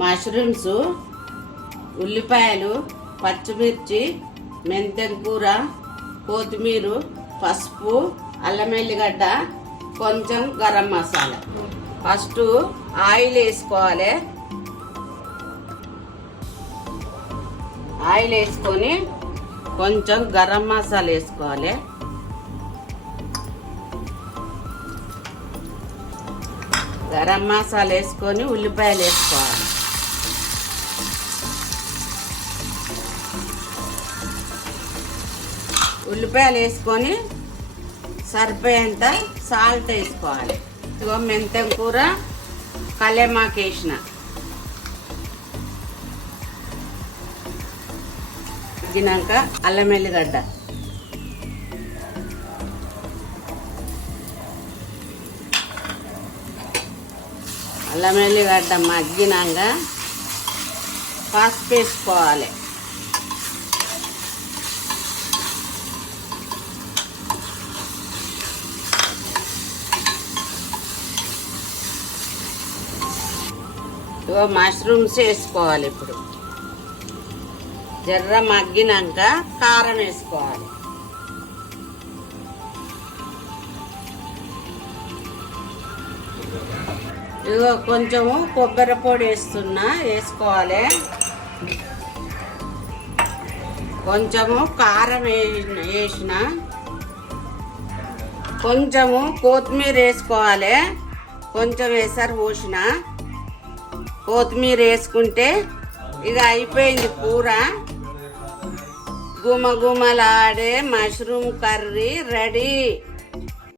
Mushrooms ఉల్లిపాయలు పచ్చిమిర్చి మెంతెం కూర కొత్తిమీర పసుపు అల్లం వెల్లిగడ్డ కొంచెం గరం మసాలా. ఫస్ట్ ఆయిల్ వేసుకోవాలి. ఆయిల్ వేసుకొని కొంచెం గరం మసాలా వేసుకోవాలి. గరం మసాలా వేసుకొని ఉల్లిపాయలు వేసుకోవాలి. ఉల్లిపాయలు వేసుకొని సరిపోయేంత సాల్ట్ వేసుకోవాలి. ఇదిగో మెంతం కూర కలేమాకు వేసిన. తినాక అల్లం వెల్లిగడ్డ అల్లం వెల్లిగడ్డ మగ్గినాక పసుపు వేసుకోవాలి. ఇగో మష్రూమ్స్ వేసుకోవాలి ఇప్పుడు. జర్ర మగ్గినాక కారం వేసుకోవాలి. ఇదిగో కొంచెము కొబ్బరి పొడి వేస్తున్నా వేసుకోవాలి. కొంచెము కారం వేసిన వేసిన. కొంచెము కొత్తిమీర వేసుకోవాలి. కొంచెం వేసారు పోసిన. కొత్తిమీర వేసుకుంటే ఇక అయిపోయింది కూర. గుమ గుమలాడే మష్రూమ్ కర్రీ రెడీ.